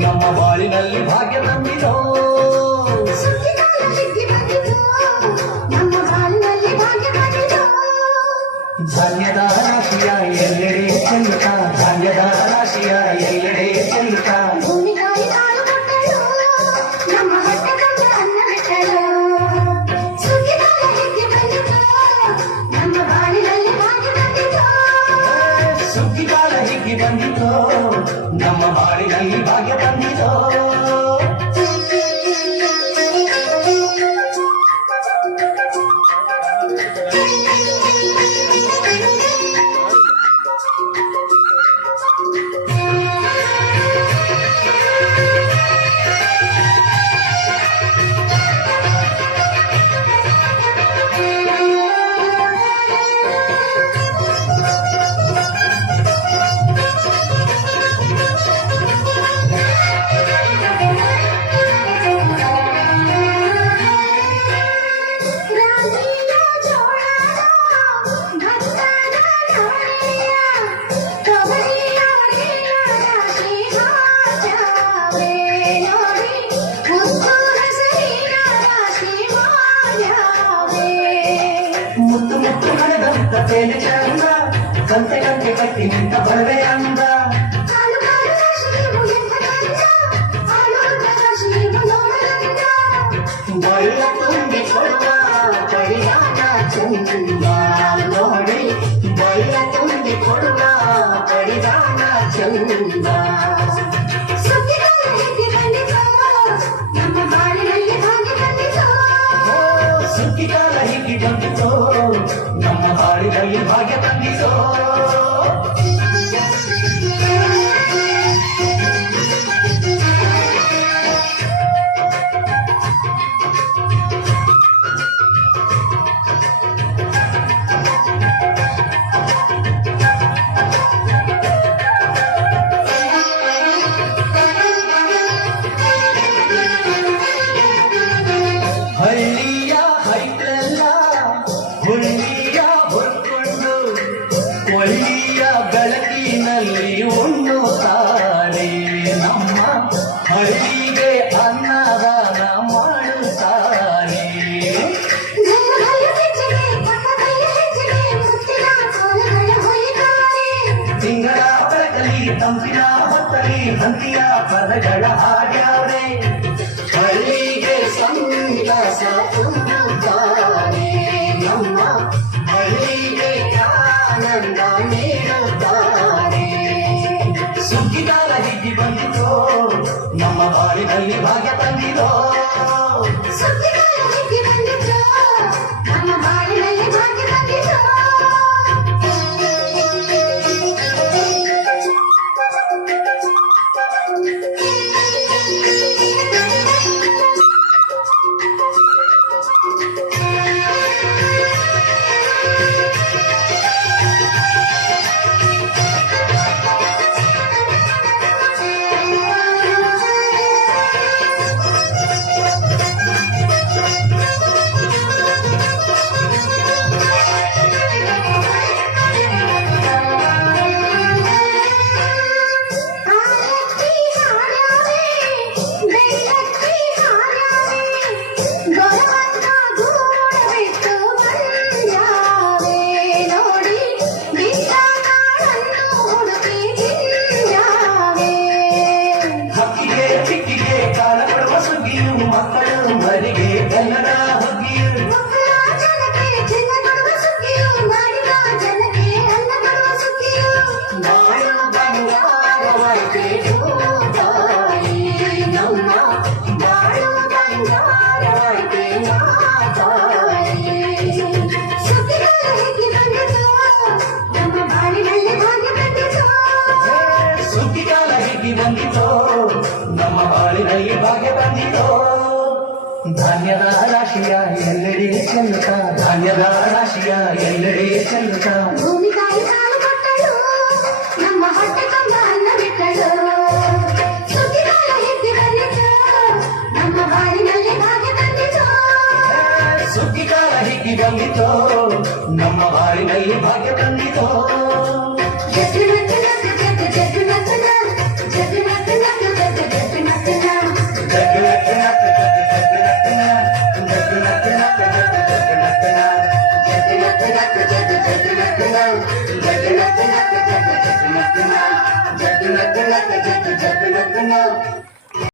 ನಮ್ಮ ಬಾಳಿನಲ್ಲಿ ಭಾಗ್ಯ ತಂದಿದೋ ಧಾನ್ಯದ ರಾಶಿಯ ಎಲ್ಲೆಡೆ ಚೆಲ್ಲುತ್ತ ಧಾನ್ಯದ ರಾಶಿಯ ಎಲ್ಲೆಡೆ ಚೆಲ್ಲುತ್ತ ಸುಗ್ಗಿಗಾಲ ಹಿಗ್ಗಿ ಬಂದಿತೋ ನಮ್ಮ ಬಾಳಿನಲ್ಲಿ ಭಾಗ್ಯ ಬಂದಿತೋ ಮುತ್ತು ಮುತ್ತು ನಡೆದಂತ ತೇನೆ ಚಂದ ಕಂತೆ ಕಂತೆ ಕಟ್ಟಿ ನಿಂತ ಬರವೆ ಅಂದ ಬಳ್ಳ ತುಂಬಿ ಕೊಡುವ ಪರಿಯಾಣ ಚಂದ ನೋಡಿ ಬಳ್ಳ ತುಂಬಿ ಕೊಡುವ ಪರಿದಾನ ಚಂದ ಸುಗ್ಗಿಗಾಲ ಹಿಗ್ಗಿ ಬಂದಿತೋ ನಮ್ಮ ಬಾಳಿನಲ್ಲಿ ಭಾಗ್ಯ ತಂದಿತೋ ಹಳ್ಳಿಯ ಹೈಕ್ಲೆಲ್ಲ ಹುಳ್ಳಿಯ ಹೊರ್ಕೊಂಡು ಒಳ್ಳಿಯ ಬೆಳಕಿನಲ್ಲಿ ಉಣ್ಣುತ್ತಾರೆ ನಮ್ಮ ಹಳ್ಳಿಗೆ ಅನ್ನದಾನ ಮಾಡುತ್ತಾರೆ ತಿಂಗಳ ಬೆಳಕಲ್ಲಿ ತಂಪಿನ ಹೊತ್ತಲಿ ಹಂತಿಯ ಪದಗಳ ಹಾಡ್ಯಾವ್ರೆ ಹಳ್ಳಿಗೆ ಸಂತಸ ತುಂಬುತ್ತಾರೆ ನಮ್ಮ ಹಳ್ಳಿಗೆ ಆನಂದ ನೀಡುತ್ತಾರೆ ಸುಗ್ಗಿಗಾಲ ಹಿಗ್ಗಿ ಬಂದಿತೋ ನಮ್ಮ ಬಾಳಿನಲ್ಲಿ ಭಾಗ್ಯ ತಂದಿದೋ ಚೆಲ್ಲುತ್ತ ಧಾನ್ಯದ ರಾಶಿಯ ಎಲ್ಲೆಡೆ ಚೆಲ್ಲುತ್ತ ಭೂಮಿ ತಾಯಿ ಹಾಲು ಕೊಟ್ಟಳು ನಮ್ಮ ಹೊಟ್ಟೆ ತುಂಬ ಅನ್ನ ಬಿಟ್ಟಳು ಸುಗ್ಗಿಗಾಲ ಎದ್ದು ಬಂದಿತು ನಮ್ಮ ಬಾಳಿನಲ್ಲಿ ಭಾಗ್ಯ ತಂದಿತು ಸುಗ್ಗಿಕಾಲ ಹಿಗ್ಗಿ ಬಂದಿತೋ ನಮ್ಮ ಬಾಳಿನಲ್ಲಿ ಭಾಗ್ಯ ತಂದಿತೋ ಜಗ್ಗು ನಗ್ಗು ನಗ್ಗು ಜಗ್ಗು ಜಗ್ಗು ನಗ್ಗು ಜಗ್ಗು ನಗ್ಗು ನಗ್ಗು ಜಗ್ಗು ಜಗ್ಗು ನಗ್ಗು ಜಗ್ಗು ನಗ್ಗು ನಗ್ಗು ಜಗ್ಗು ನಗ್ಗು ನಗ್ಗು ಜಗ್ಗು ನಗ್ಗು ನಗ್ಗು ಜಗ್ಗು ಜಗ್ಗು ನಗ್ಗು ಜಗ್ಗು ನಗ್ಗು ನಗ್ಗು ಜಗ್ಗು ಜಗ್ಗು ನಗ್ಗು ಜಗ್ಗು ನಗ್ಗು ನಗ್ಗು ಜಗ್ಗು ಜಗ್ಗು ನಗ್ಗು